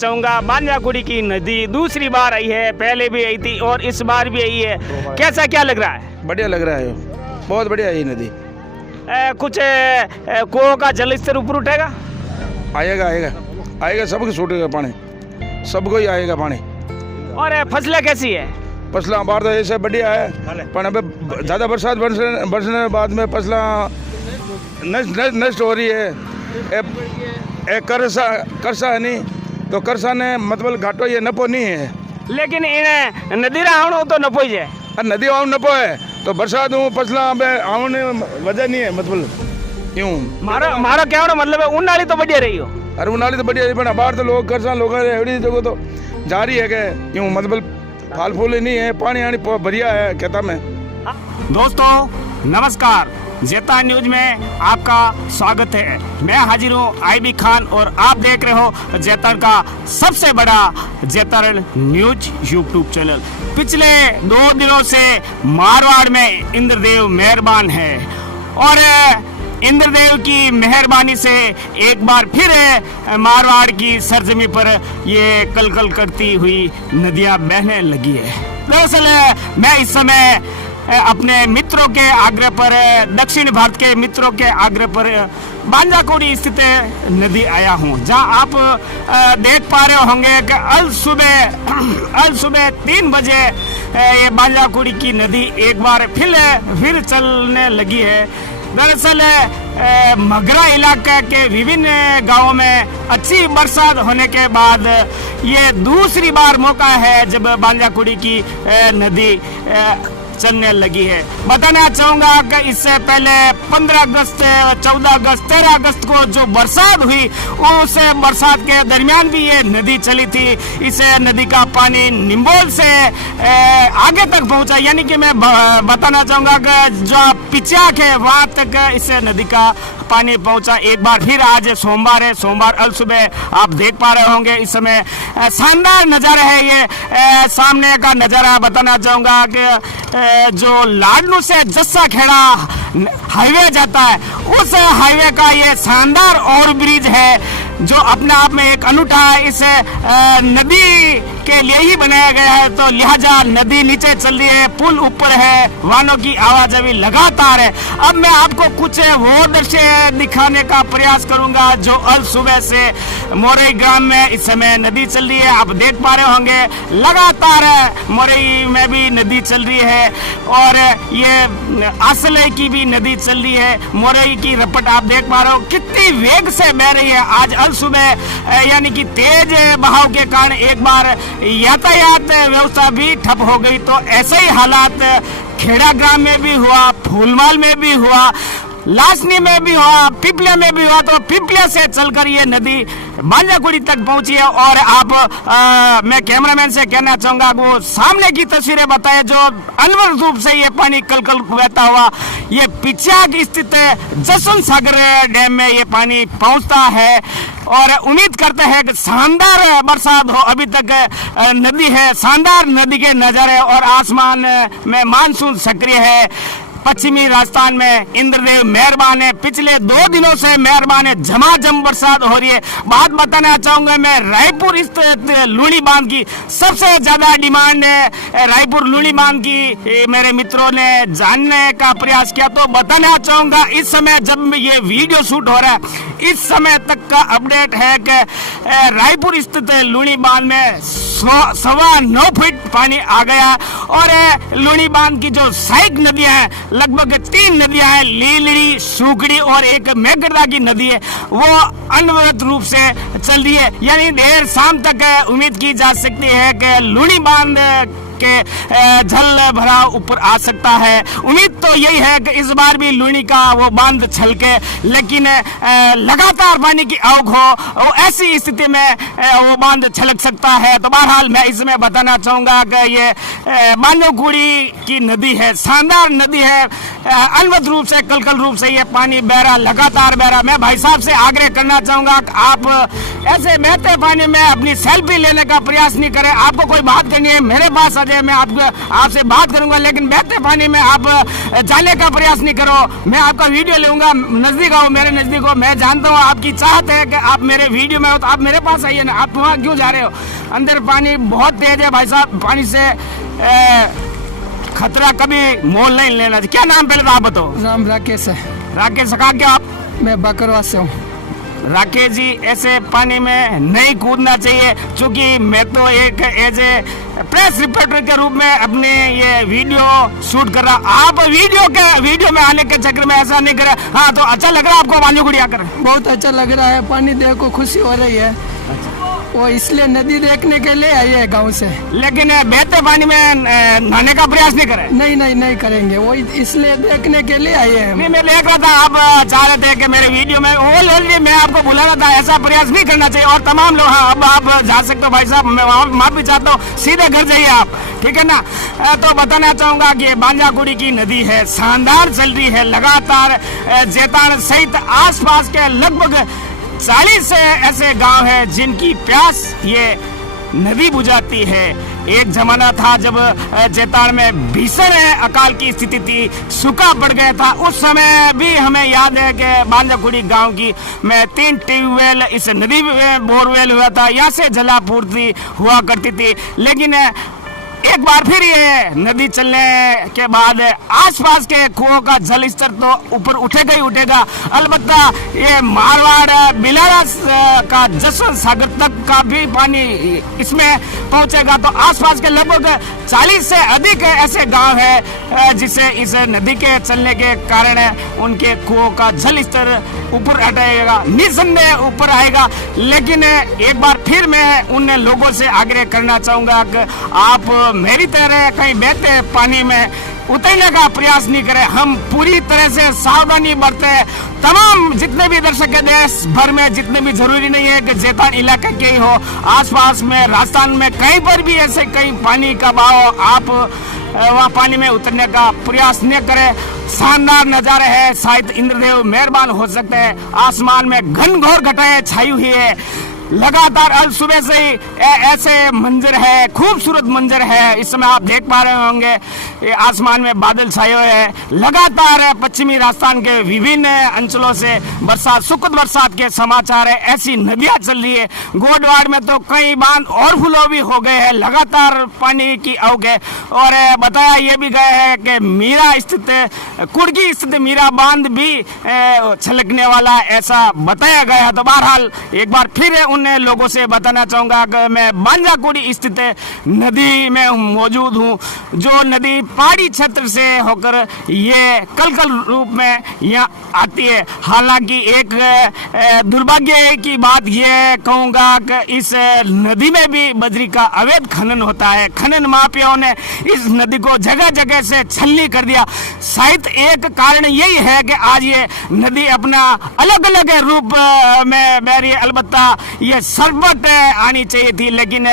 चाहूंगा बांजाकुड़ी की नदी दूसरी बार आई है, पहले भी आई थी और इस बार भी आई है। कैसा क्या लग रहा है? बढ़िया लग रहा है, बहुत बढ़िया है ये नदी। कुछ कुओं का जल स्तर ऊपर उठेगा? आएगा आएगा आएगा, सबको छूटेगा पानी, सबको ही आएगा पानी। और फसलें कैसी है? फसला बार तो ऐसे बढ़िया है, पर अब ज़्यादा बरसात बरसने बाद में फसला नष्ट हो रही है। एक करसा है नहीं, तो करसा ने मतलब घाटो ये नपो नहीं है। लेकिन इन नदी आवणो तो नपो ही है। नदी आव नपो है तो बरसात हूँ फसला आवने वजह नहीं है, मतलब यूँ मारो कहने मतलब है उनाली तो बढ़िया रही हो। अरे उनाली तो बढ़िया, पर बाहर तो लोग करसा लोग एवड़ी जगह तो जारी है कि यूँ मतलब फल फूल नहीं है, पानी आनी बढ़िया है खेता में। दोस्तों नमस्कार, जेता न्यूज में आपका स्वागत है। मैं हाजिर हूँ आईबी खान और आप देख रहे हो जेतर का सबसे बड़ा जेतर न्यूज यूट्यूब चैनल। पिछले 2 दिनों से मारवाड़ में इंद्रदेव मेहरबान है और इंद्रदेव की मेहरबानी से एक बार फिर मारवाड़ की सरजमी पर ये कलकल करती हुई नदियां बहने लगी है। दरअसल मैं इस समय अपने मित्रों के आग्रह पर, दक्षिण भारत के मित्रों के आग्रह पर बांजाकुड़ी स्थित नदी आया हूँ, जहाँ आप देख पा रहे होंगे कि अल सुबह 3 बजे ये बांजाकुड़ी की नदी एक बार फिर चलने लगी है। दरअसल मगरा इलाके के विभिन्न गांवों में अच्छी बरसात होने के बाद ये दूसरी बार मौका है जब बांजाकुड़ी की नदी चलने लगी है। बताना चाहूंगा कि इससे पहले 15 अगस्त, 14 अगस्त, 13 अगस्त को जो बरसात हुई उस बरसात के दरमियान भी ये नदी चली थी। इस नदी का पानी निम्बोल से आगे तक पहुंचा, यानी कि मैं बताना चाहूंगा कि जो पिचाक है वहां तक इस नदी का पानी पहुंचा। एक बार फिर आज सोमवार है, सोमवार अल सुबह आप देख पा रहे होंगे इस समय शानदार नज़ारा है। ये सामने का नज़ारा बताना चाहूंगा कि जो लाडनू से जस्सा खेड़ा हाईवे जाता है, उस हाईवे का ये शानदार ओवर ब्रिज है जो अपने आप में एक अनूठा है। इस नदी के लिए ही बनाया गया है, तो लिहाजा नदी नीचे चल रही है, पुल ऊपर है, वाहनों की आवाजाही लगातार है। अब मैं आपको कुछ वो दृश्य दिखाने का प्रयास करूंगा जो अल सुबह से मोरई ग्राम में इस समय नदी चल रही है। आप देख पा रहे होंगे लगातार मोरई में भी नदी चल रही है और ये आसले की भी नदी चल रही है। मोरई की रपट आप देख पा रहे हो कितनी वेग से बह रही है। आज अल सुबह यानी कि तेज बहाव के कारण एक बार यातायात व्यवस्था भी ठप हो गई। तो ऐसे ही हालात खेड़ा ग्राम में भी हुआ, फूलमाल में भी हुआ, लासनी में भी हुआ, पिपलिया में भी हुआ। तो पिपलिया से चलकर ये नदी बांजाकुड़ी तक पहुंची है। और आप मैं कैमरामैन से कहना चाहूंगा वो सामने की तस्वीरें बताए जो अनवर रूप से ये पानी कल बहता हुआ ये पिचाक स्थित जसवंत सागर डैम में ये पानी पहुंचता है और उम्मीद करते हैं कि शानदार बरसात हो। अभी तक नदी है, शानदार नदी के नजारे और आसमान में मानसून सक्रिय है। पश्चिमी राजस्थान में इंद्रदेव मेहरबान है, पिछले 2 दिनों से मेहरबान है, झमाझम बरसात हो रही है। बात बताना चाहूंगा मैं रायपुर स्थित लूणी बांध की सबसे ज्यादा डिमांड है। रायपुर लूणी बांध की मेरे मित्रों ने जानने का प्रयास किया, तो बताना चाहूंगा इस समय जब ये वीडियो शूट हो रहा है इस समय तक का अपडेट है कि रायपुर स्थित लूणी बांध में 9.25 फीट पानी आ गया और लूणी बांध की जो सहायक नदियां हैं, लगभग 3 नदियां हैं, लीलड़ी, सूखड़ी और एक मेघरदा की नदी है, वो अनवरत रूप से चल रही है। यानी देर शाम तक उम्मीद की जा सकती है कि लूणी बांध के जल भराव ऊपर आ सकता है। उम्मीद तो यही है कि इस बार भी लूणी का वो बांध छलके, लेकिन लगातार पानी की आवक हो ऐसी स्थिति में वो बांध छलक सकता है। तो बहरहाल मैं इसमें बताना चाहूंगा कि ये बांजाकुड़ी की नदी है, शानदार नदी है, अनवरत रूप से कलकल रूप से ये पानी बह रहा, लगातार बह रहा। मैं भाई साहब से आग्रह करना चाहूंगा कि आप ऐसे बहते पानी में अपनी सेल्फी लेने का प्रयास नहीं करें। आपको कोई बात करनी है मेरे पास है मैं आपसे बात करूंगा, लेकिन बहते पानी में आप जाने का प्रयास नहीं करो। मैं आपका वीडियो लूंगा, नजदीक आओ, मेरे नजदीक हो। मैं जानता हूँ आपकी चाहत है कि आप मेरे वीडियो में हो, तो आप मेरे पास आइए ना। आप वहाँ क्यों जा रहे हो? अंदर पानी बहुत तेज है भाई साहब, पानी से खतरा कभी मोल नहीं लेना चाहिए। क्या नाम पहले तो आप बताओ। नाम राकेश है। राकेश कहा क्या आप? मैं बकरवास से हूँ। राकेश जी, ऐसे पानी में नहीं कूदना चाहिए, क्योंकि मैं तो एक एज ए प्रेस रिपोर्टर के रूप में अपने ये वीडियो शूट कर रहा। आप वीडियो में आने के चक्कर में ऐसा नहीं करे। हाँ, तो अच्छा लग रहा है आपको बांजोकुड़ी आकर? बहुत अच्छा लग रहा है, पानी देख को खुशी हो रही है। वो इसलिए नदी देखने के लिए आई है गांव से। लेकिन बहते पानी में नहाने का प्रयास नहीं करे? नहीं करेंगे, वो इसलिए देखने के लिए आई है। नहीं, मैं देख रहा था आप चाह रहे थे कि मेरे वीडियो में मैं आपको बुला रहा था। ऐसा प्रयास नहीं करना चाहिए। और तमाम लोग, हाँ, अब आप जा सकते हो भाई साहब, मैं माफ भी चाहता हूँ, सीधे घर जाइए आप, ठीक है ना। तो बताना चाहूंगा कि बांजाकुड़ी की नदी है, शानदार चल रही है लगातार। जेतान सहित आसपास के लगभग 40 से ऐसे गांव हैं जिनकी प्यास ये नदी बुझाती है। एक जमाना था जब जेतान में भीषण अकाल की स्थिति थी, सूखा पड़ गया था। उस समय भी हमें याद है कि बांजाकुड़ी गांव की में 3 ट्यूबवेल इस नदी में बोरवेल हुआ था, यहाँ से जलापूर्ति हुआ करती थी। लेकिन एक बार फिर ये नदी चलने के बाद आसपास के कुओं का जल स्तर तो ऊपर उठेगा ही उठेगा। अलबत्ता ये मारवाड़ बिलारा का जसवंत सागर तक का भी पानी इसमें पहुंचेगा। तो आसपास के लगभग 40 से अधिक ऐसे गांव हैं जिसे इस नदी के चलने के कारण उनके कुओं का जल स्तर ऊपर उठेगा, निसंदेह ऊपर आएगा। लेकिन एक बार फिर मैं उन लोगों से आग्रह करना चाहूंगा कि आप मेरी तरह कहीं बहते पानी में उतरने का प्रयास नहीं करें। हम पूरी तरह से सावधानी बरतें। तमाम जितने भी दर्शक है देश भर में, जितने भी, जरूरी नहीं है कि जेतान इलाके के ही हो, आसपास में राजस्थान में कहीं पर भी ऐसे कहीं पानी का बहाव, आप वहाँ पानी में उतरने का प्रयास न करें। शानदार नजारे है, शायद इंद्रदेव मेहरबान हो सकते हैं। आसमान में घनघोर घटाएं छाई हुई है लगातार। आज सुबह से ही ऐसे मंजर है, खूबसूरत मंजर है। इस समय आप देख पा रहे होंगे आसमान में बादल छाए हुए हैं। लगातार पश्चिमी राजस्थान के विभिन्न अंचलों से बरसात, सुखद बरसात के समाचार है। ऐसी नदियां चल रही है। गोडवाड़ में तो कई बांध और फुलो भी हो गए हैं, लगातार पानी की आवक है। और बताया ये भी गया है कि मीरा स्थित, कुड़की स्थित मीरा बांध भी छलकने वाला, ऐसा बताया गया है। तो बहरहाल एक बार फिर उन लोगों से बताना चाहूंगा कि मैं बांजाकुड़ी स्थित नदी में मौजूद हूँ, जो नदी पहाड़ी क्षेत्र से होकर ये कलकल रूप में यहाँ आती है। हालांकि एक दुर्भाग्य की बात ये कहूँगा कि इस नदी में भी बजरी का अवैध खनन होता है। खनन माफियाओं ने इस नदी को जगह जगह से छलनी कर दिया। शायद एक कारण यही है कि आज ये नदी अपना अलग अलग रूप में बह रही है। अलबत्ता ये सरबत आनी चाहिए थी, लेकिन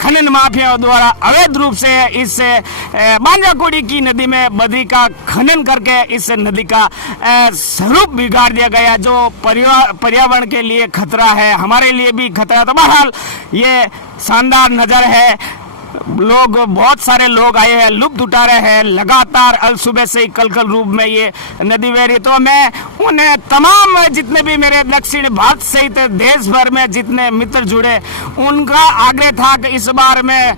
खनन माफियाओं द्वारा अवैध रूप से इस बांजाकुड़ी की नदी में बजरी का खनन करके इस नदी का स्वरूप बिगाड़ दिया गया, जो पर्यावरण के लिए खतरा है, हमारे लिए भी खतरा है। तो बहरहाल ये शानदार नज़र है। लोग, बहुत सारे लोग आए हैं, लुत्फ उठा रहे हैं। लगातार अल सुबह से ही कलकल रूप में ये नदी बह रही। तो मैं उन तमाम जितने भी मेरे दक्षिण भारत सहित देश भर में जितने मित्र जुड़े, उनका आग्रह था कि इस बार में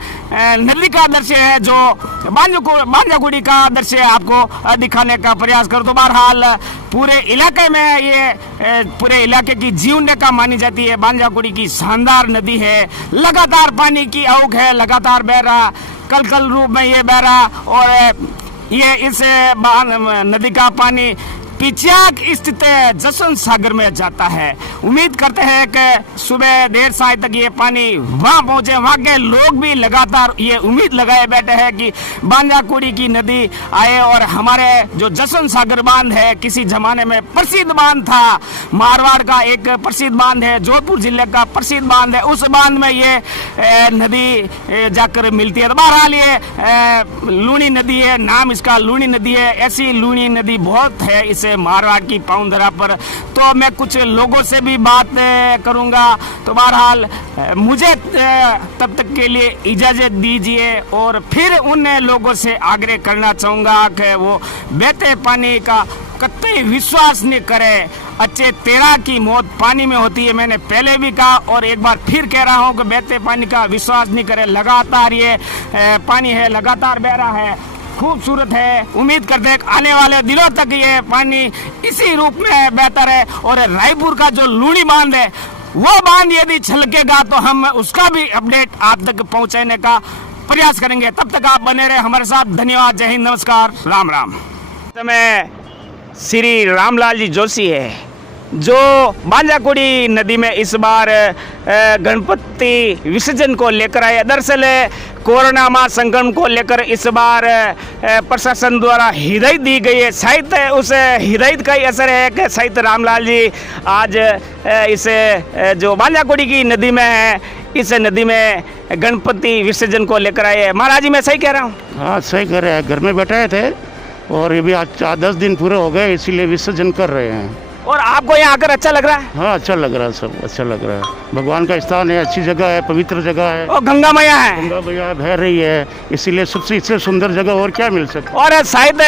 नदी का दृश्य है जो बांजाकुड़ी का दृश्य आपको दिखाने का प्रयास करो। तो बहरहाल पूरे इलाके में ये पूरे इलाके की जीवन रेखा मानी जाती है। बांजाकुड़ी की शानदार नदी है, लगातार पानी की आवक है, लगातार बह रहा, कलकल रूप में ये बह रहा। और ये इस नदी का पानी पिचियाक स्थित जसवंत सागर में जाता है। उम्मीद करते हैं कि सुबह देर साय तक ये पानी वहाँ पहुँचे। वहाँ के लोग भी लगातार ये उम्मीद लगाए बैठे हैं कि बांजाकुड़ी की नदी आए और हमारे जो जसवंत सागर बांध है, किसी जमाने में प्रसिद्ध बांध था, मारवाड़ का एक प्रसिद्ध बांध है, जोधपुर जिले का प्रसिद्ध बांध है, उस बांध में ये नदी जाकर मिलती है। तो बहरहाल ये लूणी नदी है, नाम इसका लूणी नदी है। ऐसी लूणी नदी बहुत है इस से मारवाड़ की पाउंधरा पर। तो मैं कुछ लोगों से भी बात करूंगा। तो बहरहाल मुझे तब तक के लिए इजाज़त दीजिए और फिर उन लोगों से आग्रह करना चाहूँगा कि वो बहते पानी का कतई विश्वास नहीं करे। अच्छे तैराक की मौत पानी में होती है, मैंने पहले भी कहा और एक बार फिर कह रहा हूँ कि बहते पानी का विश्वास नहीं करे। लगातार ये पानी है, लगातार बह रहा है, खूबसूरत है। उम्मीद करते हैं आने वाले दिनों तक ये पानी इसी रूप में बहता रहे। और रायपुर का जो लूणी बांध है, वो बांध यदि छलकेगा तो हम उसका भी अपडेट आप तक पहुंचाने का प्रयास करेंगे। तब तक आप बने रहे हमारे साथ। धन्यवाद, जय हिंद, नमस्कार, राम राम। समय श्री रामलाल जी जोशी है जो बांजाकुड़ी नदी में इस बार गणपति विसर्जन को लेकर आए। दरअसल कोरोना महासंक्रमण को लेकर इस बार प्रशासन द्वारा हिदायत दी गई है। शायद उस हिदायत का ही असर है कि शायद रामलाल जी आज इस जो बांजाकुड़ी की नदी में है, इस नदी में गणपति विसर्जन को लेकर आए हैं। महाराज जी, मैं सही कह रहा हूँ? हाँ, सही कह रहे हैं। घर में बैठाए थे और ये भी आज 10 दिन पूरे हो गए, इसीलिए विसर्जन कर रहे हैं। और आपको यहाँ आकर अच्छा लग रहा है? हाँ, अच्छा लग रहा है, सब अच्छा लग रहा है। भगवान का स्थान है, अच्छी जगह है, पवित्र जगह है। और गंगा मैया है, गंगा मैया बह रही है, इसीलिए सबसे इससे सुंदर जगह और क्या मिल सकता। और शायद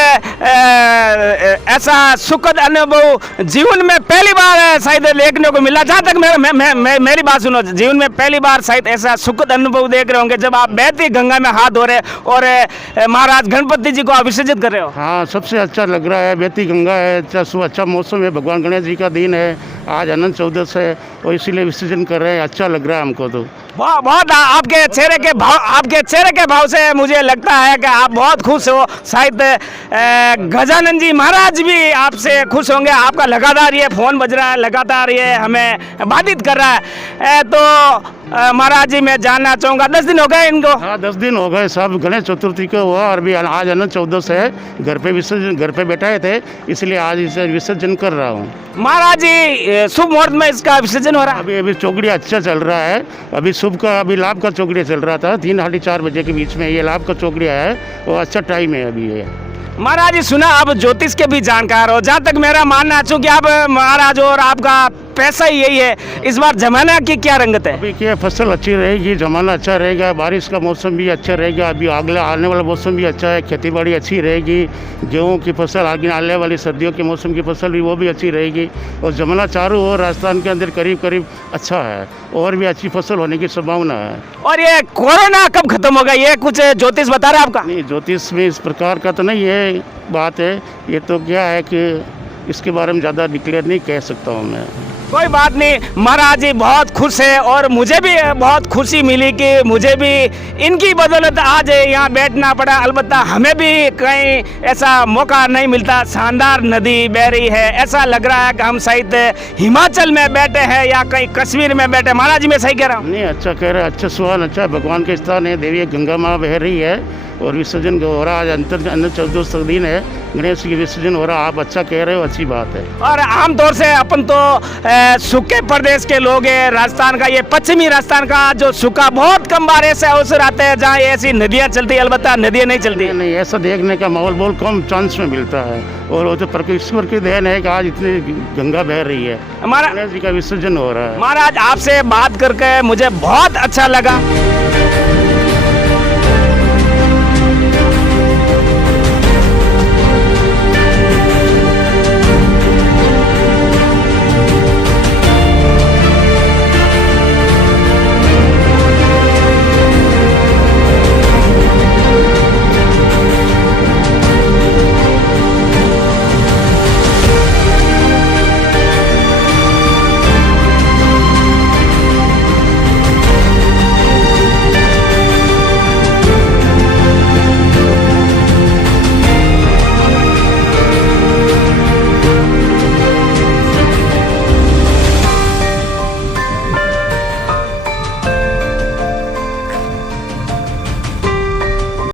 ऐसा सुखद अनुभव जीवन में पहली बार शायद देखने को मिला। जहाँ तक मेरी बात सुनो, जीवन में पहली बार शायद ऐसा सुखद अनुभव देख रहे होंगे जब आप बहती गंगा में हाथ धो रहे और महाराज गणपति जी को आप विसर्जित कर रहे हो। हाँ, सबसे अच्छा लग रहा है। बहती गंगा है, अच्छा मौसम है, भगवान गणेश जी का दिन है, आज अनंत चौदस है और इसीलिए विसर्जन कर रहे हैं। अच्छा लग रहा है हमको तो। बहुत आपके चेहरे के भाव से मुझे लगता है कि आप बहुत खुश हो। शायद गजानन जी महाराज भी आपसे खुश होंगे। आपका लगातार ये फोन बज रहा है, लगातार ये हमें बाधित कर रहा है। तो महाराज जी, मैं जानना चाहूँगा, 10 दिन हो गए इनको? हाँ, 10 दिन हो गए। सब गणेश चतुर्थी को हुआ और भी आज अनंत चौदस है। घर पे बैठाए थे, इसलिए आज इसे विसर्जन कर रहा हूँ। महाराज जी, शुभ मुहूर्त में इसका विसर्जन हो रहा है? अभी चौकड़ी अच्छा चल रहा है। अभी अभी लाभ का चौकड़ी चल रहा था, 3 साढ़े 4 बजे के बीच में ये लाभ का चौकड़ी है और अच्छा टाइम है अभी ये। महाराज जी, सुना आप ज्योतिष के भी जानकार हो। जहाँ तक मेरा मानना चूँकि आप महाराज हो और आपका पैसा ही यही है, इस बार जमाना की क्या रंगत है? अभी क्या फसल अच्छी रहेगी, जमाना अच्छा रहेगा, बारिश का मौसम भी अच्छा रहेगा। अभी अगला आने वाला मौसम भी अच्छा है, खेती बाड़ी अच्छी रहेगी। गेहूँ की फसल, आगे आने वाली सर्दियों के मौसम की फसल भी वो भी अच्छी रहेगी। और जमाना चारों ओर राजस्थान के अंदर करीब अच्छा है और भी अच्छी फसल होने की संभावना है। और ये कोरोना कब खत्म होगा, ये कुछ ज्योतिष बता रहा है आपका? नहीं, ज्योतिष में इस प्रकार का तो नहीं है बात है। ये तो क्या है कि इसके बारे में ज़्यादा डिक्लेयर नहीं कह सकता हूँ मैं। कोई बात नहीं, महाराज जी बहुत खुश है और मुझे भी बहुत खुशी मिली कि मुझे भी इनकी बदौलत आज यहाँ बैठना पड़ा। अलबत्ता हमें भी कहीं ऐसा मौका नहीं मिलता। शानदार नदी बह रही है, ऐसा लग रहा है कि हम शायद हिमाचल में बैठे हैं या कहीं कश्मीर में बैठे। महाराज जी, मैं सही कह रहा हूँ? नहीं, अच्छा कह रहे हैं, अच्छा सुहान, अच्छा भगवान के स्थान है। देवी गंगा माँ बह रही है और विसर्जन हो रहा है। अनंत चौदस दिन है, गणेश की विसर्जन हो रहा है। आप अच्छा कह रहे हो, अच्छी बात है। और आमतौर से अपन तो सूखे प्रदेश के लोग हैं। राजस्थान का, ये पश्चिमी राजस्थान का जो सूखा, बहुत कम बार ऐसे अवसर आते हैं जहाँ ऐसी नदियाँ चलती है। अलबत्ता नदियाँ नहीं चलती। नहीं, ऐसा देखने का माहौल बहुत कम चांस में मिलता है और वो तो ईश्वर की देन है कि आज इतनी गंगा बह रही है, गणेश जी का विसर्जन हो रहा है। महाराज, आपसे बात करके मुझे बहुत अच्छा लगा।